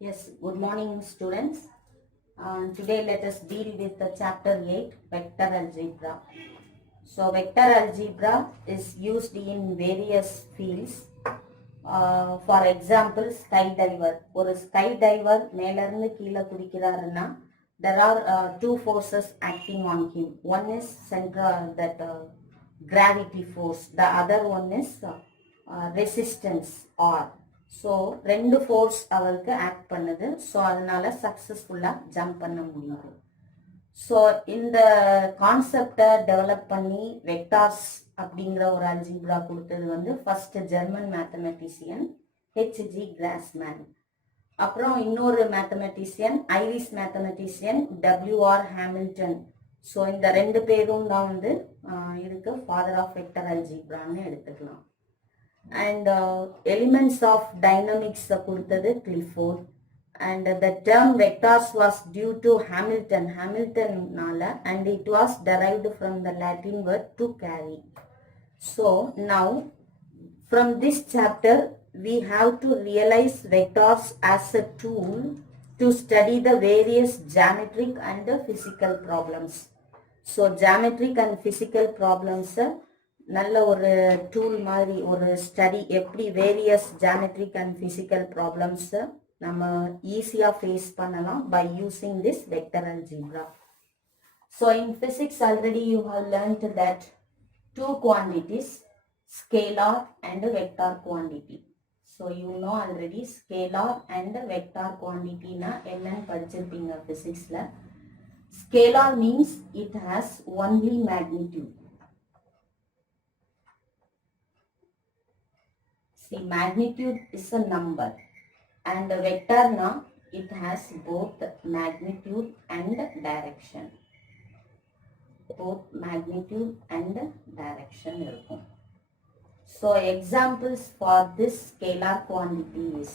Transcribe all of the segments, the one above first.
Yes, good morning students. Today let us deal with the chapter 8, vector algebra. So vector algebra is used in various fields. For example, skydiver. ஒரு skydiver மேலிருந்து கீழே குதிக்கிறாருன்னா there are two forces acting on him. One is central gravity force. The other one is resistance R. So ரெண்டு ஃபோர்ஸ் அவருக்கு ஆக்ட் பண்ணுது. ஸோ அதனால சக்ஸஸ்ஃபுல்லாக ஜம்ப் பண்ண முடியும். ஸோ இந்த கான்செப்டை டெவலப் பண்ணி வெக்டார்ஸ் அப்படிங்கிற ஒரு அல்ஜிப்ரா கொடுத்தது வந்து ஃபர்ஸ்ட் ஜெர்மன் மேத்தமெட்டிஷியன் ஹெச்ஜி கிராஸ்மேன். அப்புறம் இன்னொரு mathematician Irish mathematician WR Hamilton. So இந்த ரெண்டு பேரும் தான் வந்து இதுக்கு ஃபாதர் ஆஃப் வெக்டர் அல்ஜிப்ரான்னு எடுத்துக்கலாம். And elements of dynamics கொடுத்தது Clifford. And the term vectors was due to Hamilton and it was derived from the Latin word to carry. So now from this chapter we have to realize vectors as a tool to study the various geometric and physical problems. So geometric and physical problems நல்ல ஒரு டூல் மாதிரி ஒரு study, எப்படி various geometric and physical problems நம்ம ஈஸியாக face பண்ணலாம் by using this vector algebra. So in physics already you have learnt that two quantities, scalar and vector quantity. So you know already scalar and vector குவான்டிட்டினா என்னன்னு படிச்சிருப்பீங்க ஃபிசிக்ஸில். Scalar means it has only magnitude. See, magnitude is a number and a vector now it has both magnitude and direction. Both magnitude and direction இருக்கும். So examples for this scalar quantity is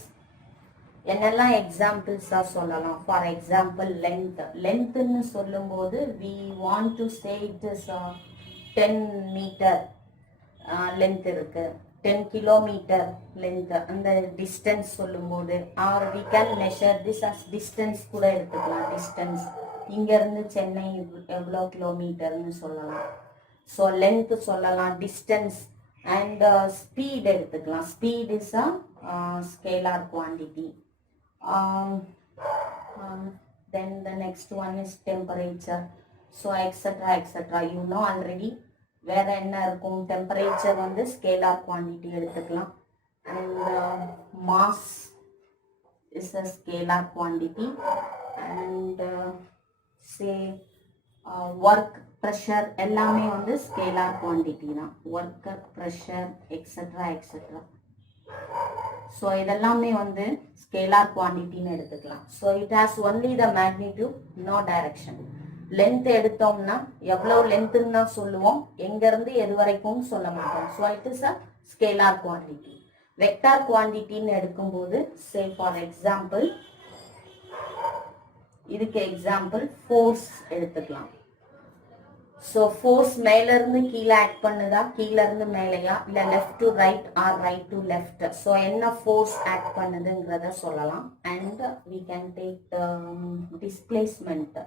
என்னெல்லாம் எக்ஸாம்பிள்ஸா சொல்லலாம். For example லென்த்னு சொல்லும்போது we want to say it is 10 meter length இருக்கு, 10 kilometre length அந்த distance சொல்லும்போது, or we can measure this as distance கூட எடுத்துக்கலாம். டிஸ்டன்ஸ் இங்கேருந்து சென்னை எவ்வளோ கிலோமீட்டர்னு சொல்லலாம். ஸோ லென்த் சொல்லலாம், டிஸ்டன்ஸ் அண்ட் ஸ்பீட் எடுத்துக்கலாம். Speed is a scalar quantity. Then the next one is temperature. So extra extra you know already. வேற என்ன இருக்கும், டெம்பரேச்சர் வந்து ஸ்கேலார் குவான்டிட்டி எடுத்துக்கலாம். And mass is a scalar quantity. And say work, pressure எல்லாமே வந்து scalar quantity தான். Work, pressure extra extra. So இதெல்லாமே வந்து ஸ்கேலார் குவான்டிட்டின்னு எடுத்துக்கலாம். So it has only the magnitude, no direction. Length எடுத்தோம்னா எவ்வளோ லென்த்துன்னு தான் சொல்லுவோம், எங்கேருந்து எது வரைக்கும் சொல்ல மாட்டோம். So it is a scalar quantity. Vector குவான்டிட்டின்னு எடுக்கும்போது சே ஃபார் எக்ஸாம்பிள், இதுக்கு எக்ஸாம்பிள் ஃபோர்ஸ் எடுத்துக்கலாம். ஸோ ஃபோர்ஸ் மேலேருந்து கீழே ஆக்ட் பண்ணுதா, கீழேருந்து மேலேயா, இல்லை left to right or right to left. So என்ன ஃபோர்ஸ் ஆக்ட் பண்ணுதுங்கிறத சொல்லலாம். And we can take displacement.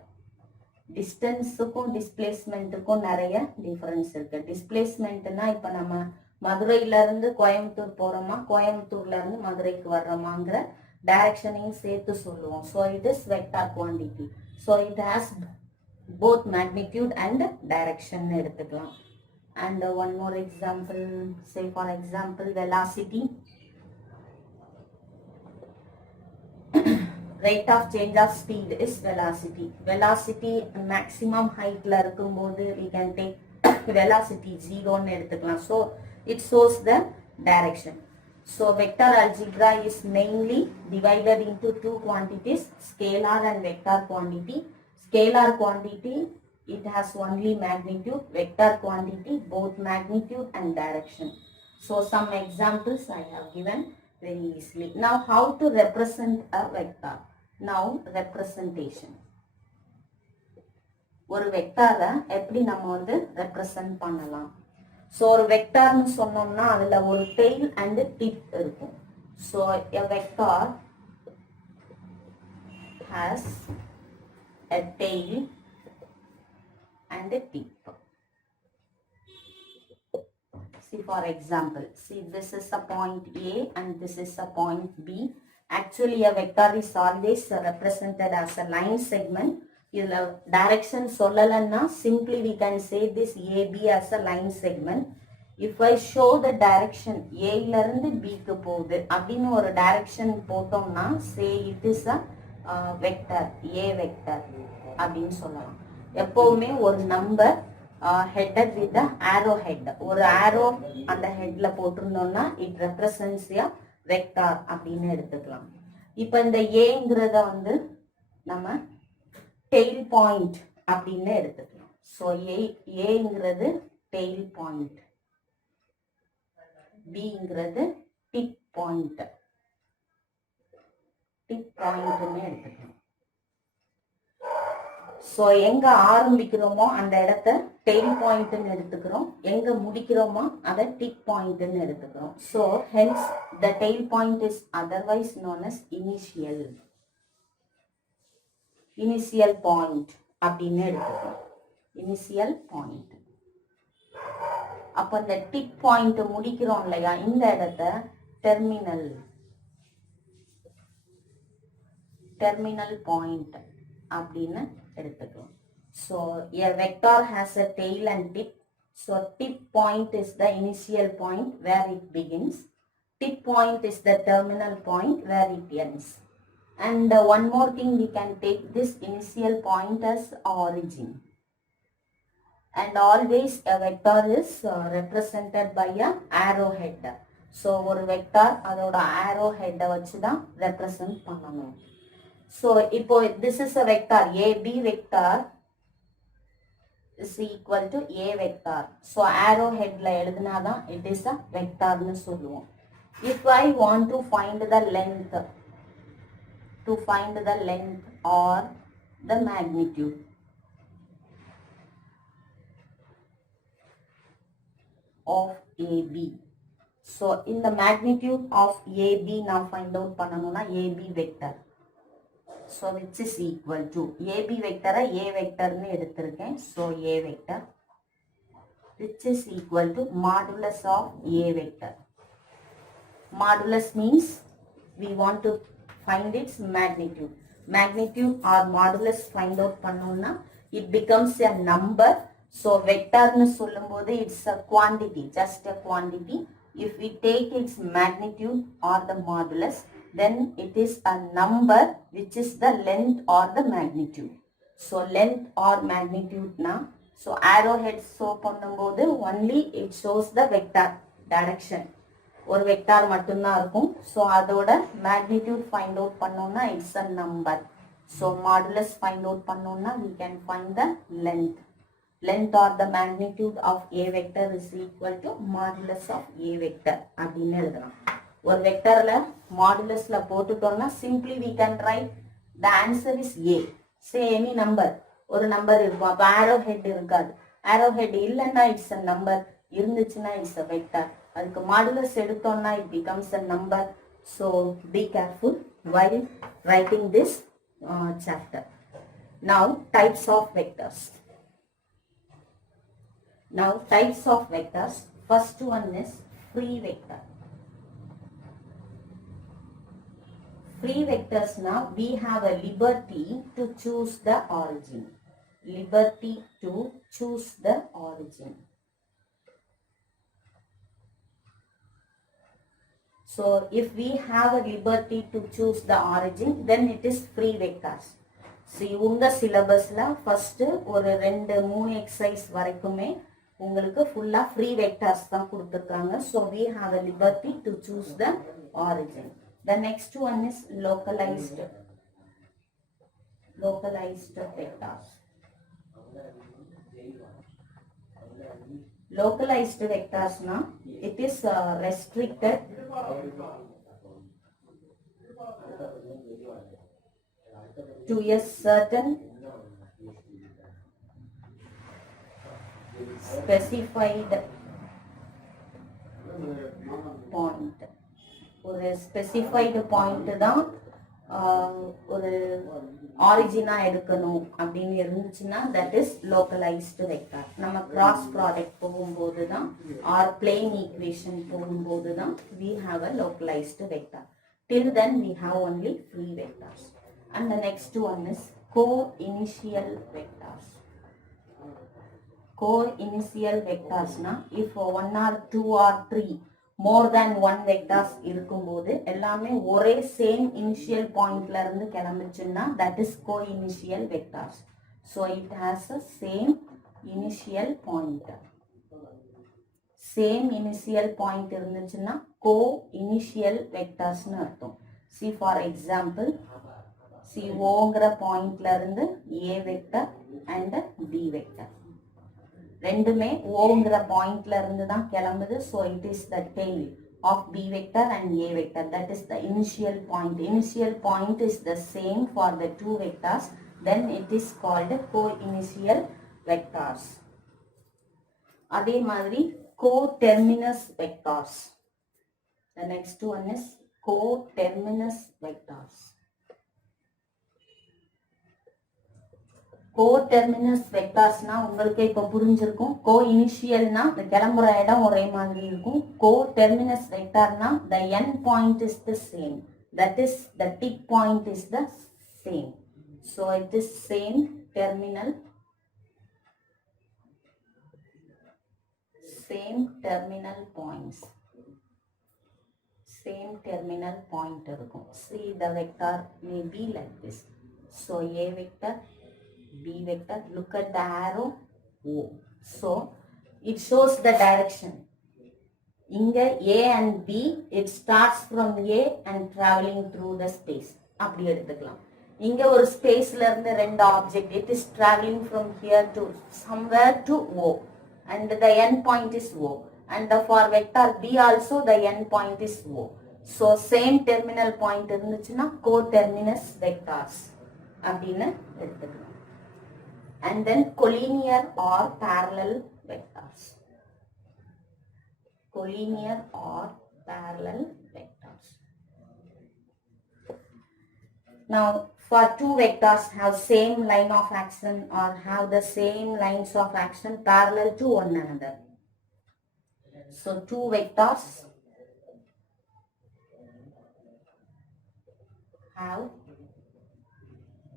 டிஸ்டன்ஸுக்கும் டிஸ்பிளேஸ்மெண்ட்டுக்கும் நிறைய டிஃபரன்ஸ் இருக்கு. டிஸ்பிளேஸ்மெண்ட்னா இப்போ நம்ம மதுரையிலேருந்து கோயம்புத்தூர் போகிறோமா, கோயம்புத்தூர்லேருந்து மதுரைக்கு வர்றோமாங்கிற டைரக்ஷனையும் சேர்த்து சொல்லுவோம். So it is vector quantity. So it has both magnitude and direction எடுத்துக்கலாம். And one more example, say for example velocity. rate of change of speed is velocity. Velocity maximum height la இருக்கும்போது we can take velocity 0 ன்னு எடுத்துக்கலாம். So it shows the direction. So vector algebra is mainly divided into two quantities, scalar and vector quantity. Scalar quantity it has only magnitude, vector quantity both magnitude and direction. So some examples I have given very easily. Now how to represent a vector? Now representation. ஒரு வெக்டாரை எப்படி நம்ம வந்து ரெப்ரசன்ட் பண்ணலாம். ஸோ ஒரு வெக்டார்னு சொன்னோம்னா அதில் ஒரு டெய்ல் அண்ட் டிப் இருக்கும். So a vector has a tail and a tip. See, for example, see, this is a point A and this is a point B. Actually, a vector is always represented as a line segment. Direction sollalanna, simply we can say this AB as a line segment. If I show the direction A இலிருந்து B க்கு போகுது அப்படின்னு ஒரு direction போட்டோம்னா say it is a vector, A vector அப்படின்னு சொல்லலாம். எப்பவுமே ஒரு number headed with the arrow head. ஒரு arrow அந்த headல போட்டிருந்தோம்னா it represents a vector அப்படின்னு எடுத்துக்கலாம். இப்போ இந்த Aங்கிறத வந்து நம்ம tail point அப்படின்னு எடுத்துக்கலாம். ஸோ Aங்கிறது tail point, Bங்கிறது tip point, ன்னு எடுத்துக்கலாம். ஸோ எங்க ஆரம்பிக்கிறோமோ அந்த இடத்த tail point ன்னு எடுத்துக்கிறோம், எங்க முடிக்கிறோமோ அதை tip point ன்னு எடுத்துக்கிறோம். So hence the tail point is otherwise known as initial point அப்படின்னு எடுத்துக்கிறோம். initial point. அப்ப இந்த tip point முடிக்கிறோம் இல்லையா, இந்த இடத்த terminal point அப்படின்னு எடுத்துக்கிறோம். So a vector has a tail and tip. So tip point is the initial point where it begins. Tip point is the terminal point where it ends. And one more thing, we can take this initial point as origin. And always a vector is represented by a arrowhead. So ஒரு vector அதோட arrowhead வச்சு தான் represent பண்ணணும். So இப்போ this is a vector, AB vector is equal to A vector. So arrowheadல எழுதுனாதான் it is a vector ன்னு சொல்லுவோம். If I want to find the length or the magnitude of AB. So in the magnitude of AB நான் find out பண்ணணும்னா AB vector. So which is equal to AB vector A vector ன்னு எடுத்திருக்கேன். So A vector which is equal to modulus of A vector. Modulus means we want to find its magnitude. Magnitude or modulus find out பண்ணோம்னா it becomes a number. So vector ன்னு சொல்லும்போது it's a quantity, just a quantity. If we take its magnitude or the modulus, then it is a number which is the length or the magnitude. So length or magnitude na, so arrowhead show பண்ணும்போது only it shows the vector direction. ஒரு vector மட்டும்தான் இருக்கும். So அதோட magnitude find out பண்ணோம்னா it's a number. So modulus find out பண்ணோம்னா we can find the length. Length or the magnitude of A vector is equal to modulus of A vector அப்படின்னு எழுதலாம். ஒரு வெக்டர்ல மாடுலஸ்ல போட்டுட்டோம்னா simply we can write the answer is A. Say any number. ஒரு நம்பர் இருக்கும், அப்ப arrow head இருக்காது. arrow head இல்லைன்னா it's a number, இருந்துச்சுன்னா it's a vector. அதுக்கு மாடுலஸ் எடுத்தோம்னா it becomes a number. So be careful while writing this chapter. Now types of vectors. Now types of vectors. First one is free vector. Free vectors now we have a liberty to choose the origin. Liberty to choose the origin. So if we have a liberty to choose the origin, then it is free vectors. See உங்க syllabusல first ஒரு 2-3 exercise வரைக்குமே உங்களுக்கு ஃபுல்லா free vectors தான் கொடுத்திருக்காங்க. So we have a liberty to choose the origin. The next one is localized vectors. Localized vectors now it is restricted to a certain specified point. ஒரு specified point தான் ஒரு ஆரிஜினா எடுக்கணும் அப்படின்னு இருந்துச்சுன்னா that is localized vector. நம்ம cross product போகும்போது தான் or plane equation போகும்போது தான் we have a localized vector. Till then we have only free vectors. And the next one is co-initial vectors. Co-initial vectors na if one or two or three more than one vectors இருக்கும்போது எல்லாமே ஒரே same initial pointல இருந்து கிளம்பிச்சுன்னா that is co-initial vectors. So it has a same initial point. Same initial point இருந்துச்சுன்னா co-initial vectors னு அர்த்தம். See for example, see ஓங்கிற பாயிண்ட்ல இருந்து A vector and B vector. ரெண்டுமே ஓங்கிற பாயிண்ட்ல இருந்து தான் கிளம்புது. So it is the tail of B vector and A vector. That is the initial point. Initial point is the same for the two vectors. Then it is called co-initial vectors. அதே மாதிரி co-terminus vectors. The next one is co-terminus vectors. Co-terminus vectors na உங்களுக்கு இப்ப புரிஞ்சிருக்கும். Co-initial na the கிளம்புற இடம் ஒரே மாதிரி இருக்கும். Co-terminus vector na the end point is the same. That is the tick point is the same. So it is same terminal points. Same terminal point இருக்கும். See the vector may be like this. So A vector, B vector, look at the arrow O. So it shows the direction. இங்க A and B, it starts from A and traveling through the space. அப்படி எடுத்துக்கலாம். இங்க ஒரு ஸ்பேஸ்ல இருந்து ரெண்டு object, it is traveling from here to somewhere to O and the end point is O. And for vector B also the end point is O. So same terminal point இருந்துச்சுன்னா co-terminus vectors அப்படின்னு எடுத்துக்கலாம். And then collinear or parallel vectors. Collinear or parallel vectors. Now for two vectors have same line of action or have the same lines of action parallel to one another. So two vectors have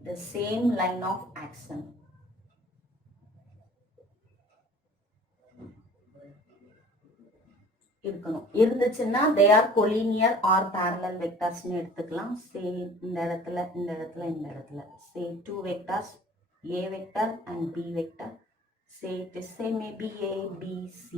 the same line of action. இருக்கணும். இருந்துச்சுன்னா they are collinear or parallel vectors னு எடுத்துக்கலாம். say இந்த இடத்துல இந்த இடத்துல இந்த இடத்துல say two vectors A vector and B vector. say it is say maybe A, B, C.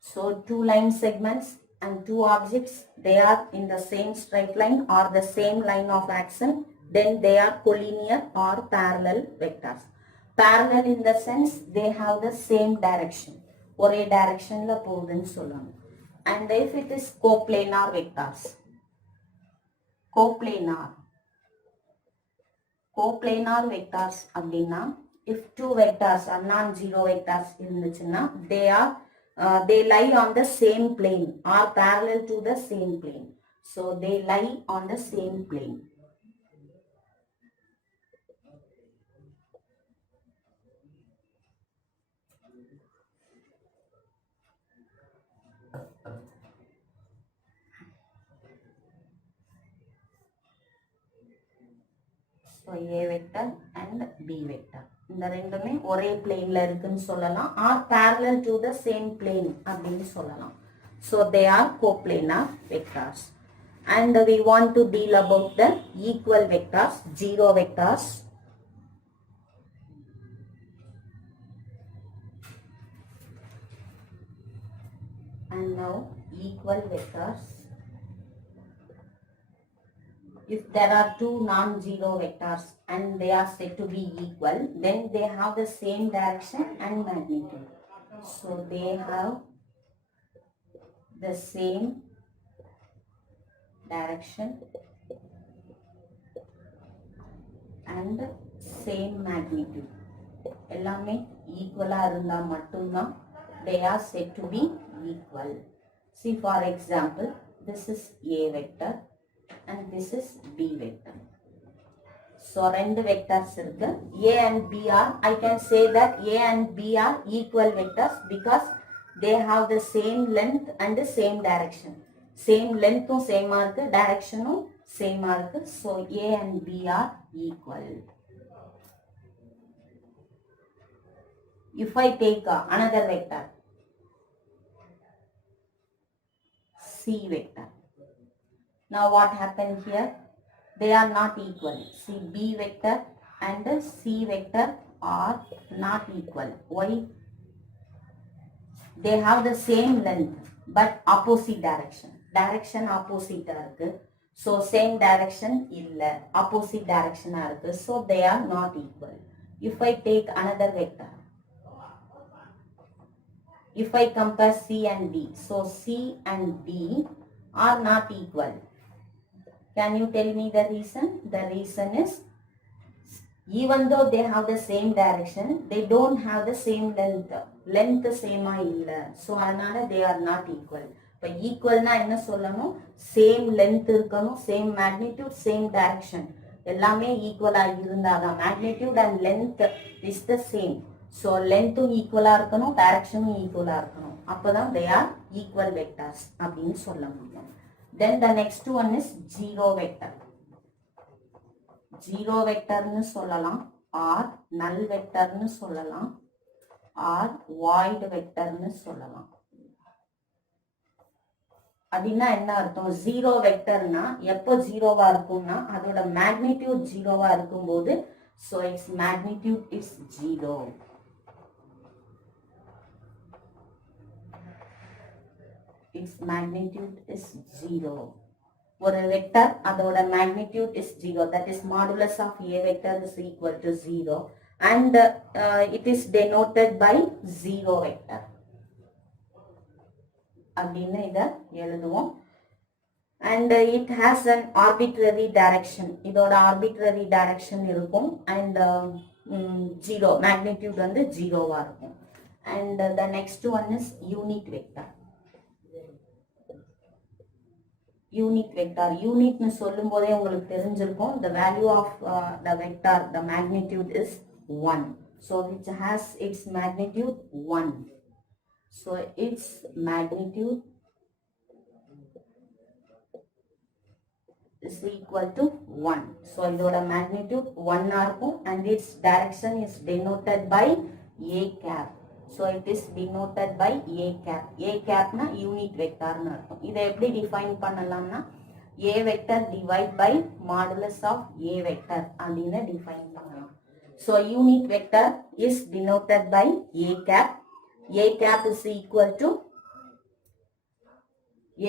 So two line segments and two objects, they are in the same straight line or the same line of action, then they are collinear or parallel vectors. Parallel in the sense they have the same direction. ஒரே directionல போகுதுன்னு சொல்லணும். And if it is coplanar vectors, coplanar vectors அப்படின்னா if two vectors are non-zero vectors இருந்துச்சுன்னா they lie on the same plane or parallel to the same plane. So they lie on the same plane. So A vector and B vector. இந்த ரெண்டுமே ஒரே பிளேன்ல இருக்குன்னு சொல்லலாம் or parallel to the same plane அப்படின்னு சொல்லலாம். So they are coplanar vectors. And we want to deal about the equal vectors, zero vectors. And now equal vectors. If there are two non-zero vectors and they are said to be equal, then they have the same direction and magnitude. So they have the same direction and same magnitude. எல்லாமே ஈக்குவலா இருந்தா மட்டும்தான் they are said to be equal. See for example, this is A vector and this is B vector. So rendu vectors irukku. A and B are, I can say that A and B are equal vectors because they have the same length and the same direction. Same length same irukku, direction same irukku. So A and B are equal. If I take another vector, C vector. Now what happened here? They are not equal. See, B vector and C vector are not equal. Why? They have the same length but opposite direction. Direction opposite irukku. So same direction illa, opposite direction irukku. So they are not equal. If I take another vector, if I compare C and D, so C and D are not equal. Can you tell me the reason? The reason is, even though they have the same direction, they don't have the same length. Length same illa. So adanaல they are not equal. இப்போ ஈக்குவல்னா என்ன சொல்லணும்? Same length இருக்கணும், same magnitude, same direction, எல்லாமே ஈக்குவலா இருந்தாதான். Magnitude and length is the same. So லென்த்தும் ஈக்குவலா இருக்கணும், டைரக்ஷனும் ஈக்குவலா இருக்கணும். அப்போதான் they are equal vectors அப்படின்னு சொல்ல முடியும். Then the next one is zero vector. Zero vector னு சொல்லலாம், or null vector னு சொல்லலாம், or void vector னு சொல்லலாம். அப்படின்னா என்ன அர்த்தம்? ஜீரோ வெக்டர்னா எப்போ ஜீரோவா இருக்கும்னா அதோட மேக்னிடியூட் ஜீரோவா இருக்கும்போது, so its magnitude is zero. Its magnitude is zero. ஒரு வெக்டர் அதோட magnitude is zero, that is modulus of A vector is equal to 0, and it is denoted by zero vector அப்படின்னு இதை எழுதுவோம். And it has an arbitrary direction. இதோட arbitrary direction இருக்கும், and zero magnitude வந்து ஜீரோவா இருக்கும். And the next one is unit vector. Unit vector, unit னு சொல்லும் போதே உங்களுக்கு தெரிஞ்சிருக்கும், the value of the vector, the magnitude is 1. So which has its magnitude 1. So its magnitude is equal to 1. So இதோட magnitude 1 இருக்கும், and its direction is denoted by a cap. So it is denoted by a cap. A cap na unit vector னு அர்த்தம். இதை எப்படி டிஃபைன் பண்ணலாம்னா, a vector divide by modulus of a vector அப்படின்னு டிஃபைன் பண்ணலாம். So unit vector is denoted by a cap. A cap is equal to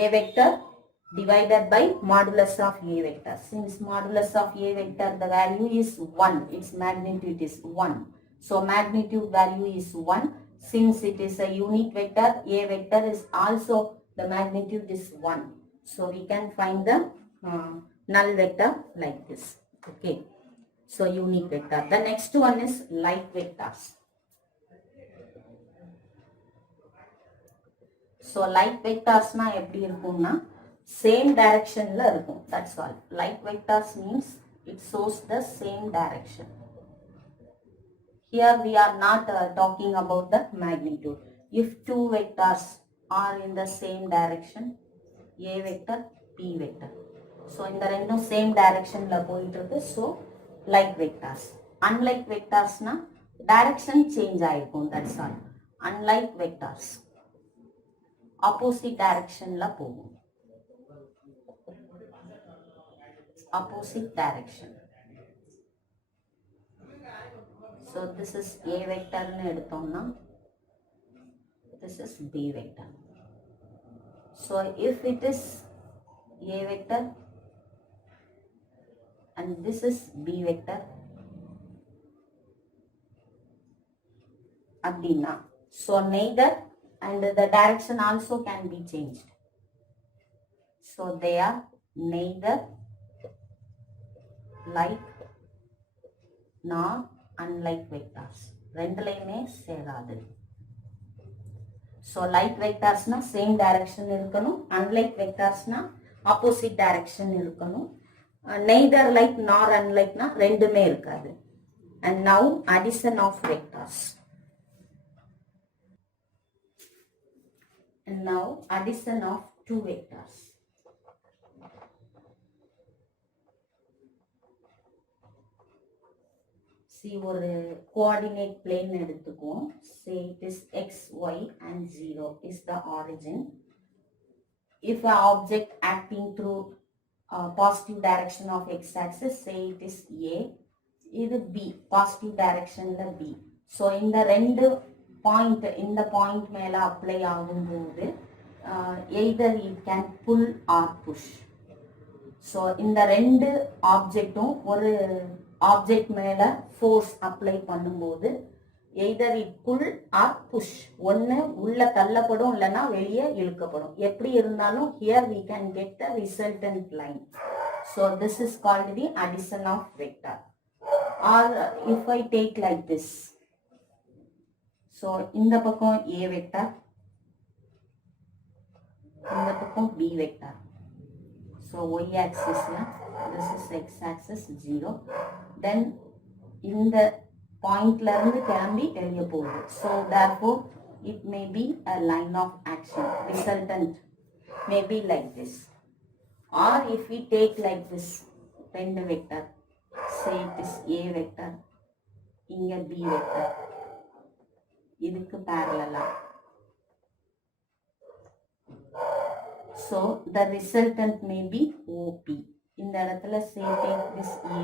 a vector divided by modulus of a vector. Since modulus of a vector the value is 1, its magnitude is 1. So magnitude value is 1. Since it is a unit vector, a vector is also the magnitude is 1. So we can find the null vector like this. Okay. So unit vector. The next one is like vectors. So like vectors na எப்படி இருக்கும்னா same direction ல இருக்கும். That's all. Like vectors means it shows the same direction. Here we are not talking about the magnitude. If two vectors are in the same direction, A vector, B vector. So இந்த ரெண்டும் same direction ல போயிட்டு இருக்கு. So like vectors. Unlike vectors na direction change ஆயிருக்கும். That's all. Unlike vectors, opposite direction ல போகும். Opposite direction. So this is A vector னு எடுத்தோம்னா, this is B vector. So if it is A vector and this is B vector அப்படின்னா, so neither, and the direction also can be changed. So they are neither like nor unlike vectors. ரெண்டுலையுமே சேராது. So like vectors na same direction இருக்கணும். Unlike vectors na opposite direction இருக்கணும். Neither like nor unlike na ரெண்டுமே இருக்காது. And now addition of vectors. And now addition of two vectors. See ஒரு coordinate plane எடுத்துக்குவோம். Say it is x, y and 0 is the origin. If an object acting through positive direction of x-axis, say it is A, இது B, positive directionல B. So இந்த ரெண்டு பாயிண்ட் இந்த பாயிண்ட் மேல அப்ளை ஆகும்போது either it can pull or push. So இந்த ரெண்டு ஆப்ஜெக்டும் ஒரு ஆப்ஜெக்ட் மேல ஃபோர்ஸ் அப்ளை பண்ணும்போது either it pull or push, ஒன்று உள்ள தள்ளப்படும் இல்லைன்னா வெளியே இழுக்கப்படும். எப்படி இருந்தாலும் here we can get the resultant line. So this is called the addition of vector. Or if I take like this, so இந்த பக்கம் ஏ வெக்டர், இந்த பக்கம் பி வெக்டர். ஸோ ஒய் ஆக்சிஸ்ல this is x axis 0, then இந்த பாயிண்ட்ல இருந்து கிளம்பி வெளியே போகுது. So therefore it may be a line of action, resultant may be like this. Or if we take like this ரெண்டு vector, say it is a vector, இங்க b vector, இதுக்கு parallel. So the resultant may be OP. இந்த இடத்துல say take this A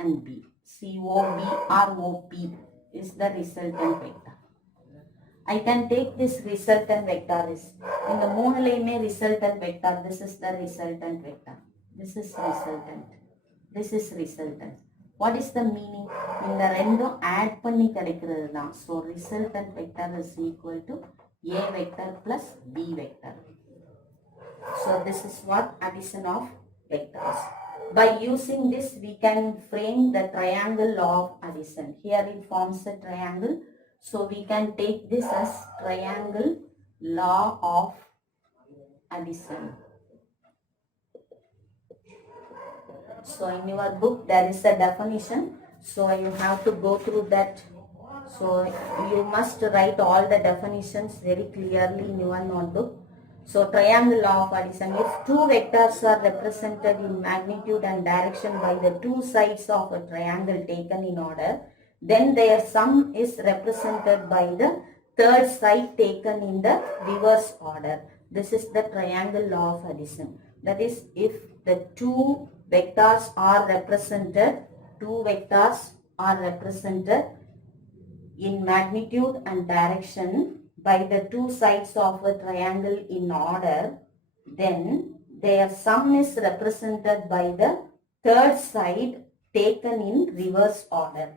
and B. COB or OP is the resultant vector. I can take this resultant vector is இந்த மூணுலையுமே resultant vector. This is the resultant vector. This is resultant. This is resultant. What is the meaning? இந்த ரெண்டும் ஆட் பண்ணி கிடைக்கிறது தான். So resultant vector is equal to A vector plus B vector. So this is what addition of vectors. By using this we can frame the triangle law of addition. Here it forms a triangle. So we can take this as triangle law of addition. So in your book there is a definition. So you have to go through that. So you must write all the definitions very clearly in your notebook. So triangle law of addition, if two vectors are represented in magnitude and direction by the two sides of a triangle taken in order, then their sum is represented by the third side taken in the reverse order. This is the triangle law of addition. That is, if the two vectors are represented in magnitude and direction by the two sides of a triangle in order, then their sum is represented by the third side taken in reverse order.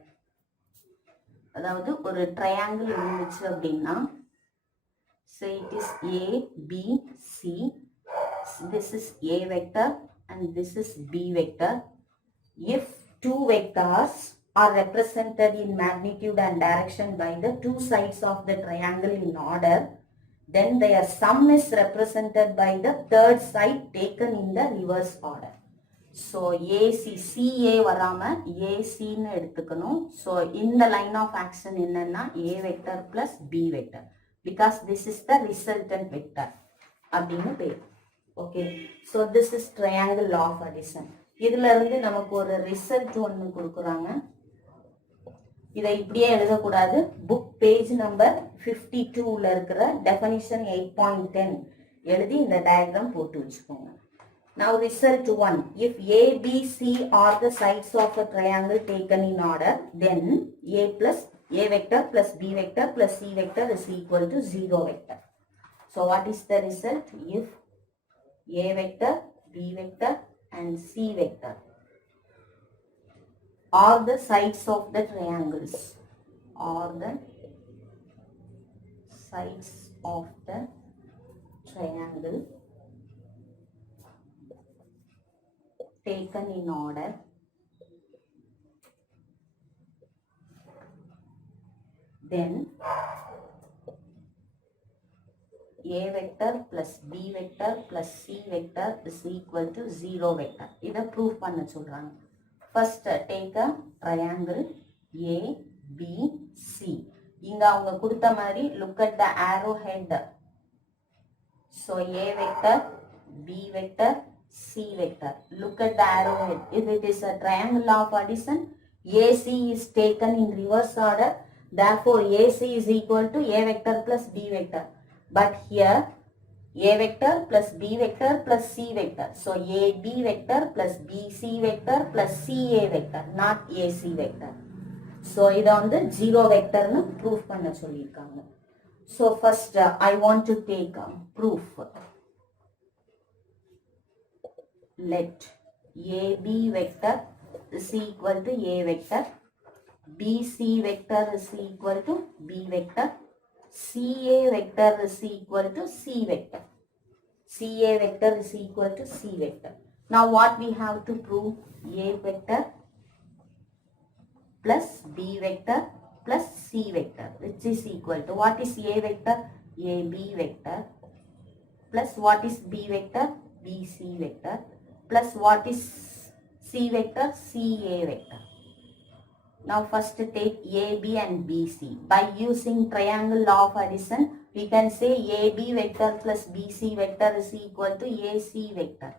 அதாவது ஒரு triangle இருந்துச்சு அப்படின்னா, say it is A, B, C, this is A vector and this is B vector. If two vectors are represented in magnitude and direction by the two sides of the triangle in order, then their sum is represented by the third side taken in the reverse order. So AC, CA வராம AC ன்னு எடுத்துக்கணும். So இந்த line of action என்னன்னா A vector plus B vector, because this is the resultant vector அப்படின்னு பேர். Okay, so this is triangle law of addition. இதுல இருந்து நமக்கு ஒரு ரிசல்ட் ஒன்று கொடுக்குறாங்க. இதை இப்படியே எழுதக்கூடாது. புக் பேஜ் நம்பர் 52ல இருக்கிற டெஃபனிஷன் 8.10 எழுதி இந்த டயக்ராம் போட்டு வச்சுக்கோங்க. Now result 1. If A, B, C are the sides of a triangle taken in order, then A vector plus B vector plus C vector is equal to 0 vector. So what is the result? If A vector, B vector and C vector are the sides of the triangles, are the sides of the triangle taken in order, then A vector plus B vector plus C vector is equal to 0 vector. இதை prove பண்ண சொல்றாங்க. First take a triangle A, B, C. இங்க அவங்க கொடுத்த மாதிரி look at the arrow head. So A vector, B vector, C vector. Look at the arrow head. If it is a triangle of addition, AC is taken in reverse order. Therefore, AC is equal to A vector plus B vector. But here, A vector plus B vector plus C vector. So, AB vector plus BC vector plus CA vector, not AC vector. So, இது வந்து 0 vector னு prove பண்ண சொல்லிருக்காங்க. So, first I want to take proof. Let AB vector is equal to A vector. BC vector is equal to B vector. CA vector is equal to C vector. CA vector is equal to C vector. Now what we have to prove? A vector plus B vector plus C vector, which is equal to, what is A vector? AB vector plus what is B vector? BC vector plus what is C vector? CA vector. Now first take AB and BC. By using triangle law of addition, we can say AB vector plus BC vector is equal to AC vector.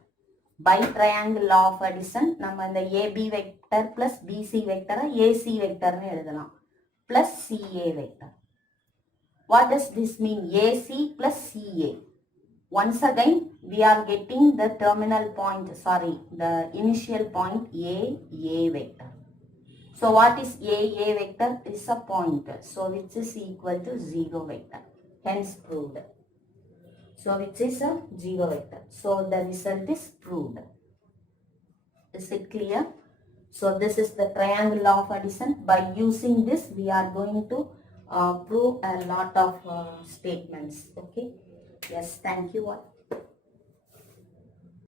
By triangle law of addition, நம்ம இந்த AB vector plus BC vector AC vector னு எழுதலாம். Plus CA vector. What does this mean? AC plus CA. Once again, we are getting the terminal point, the initial point A vector. So what is A vector? Is a point. So which is equal to 0 vector. Hence proved. So which is a 0 vector. So the result is proved. Is it clear? So this is the triangle law of addition. By using this, we are going to prove a lot of statements. Okay. Yes. Thank you all.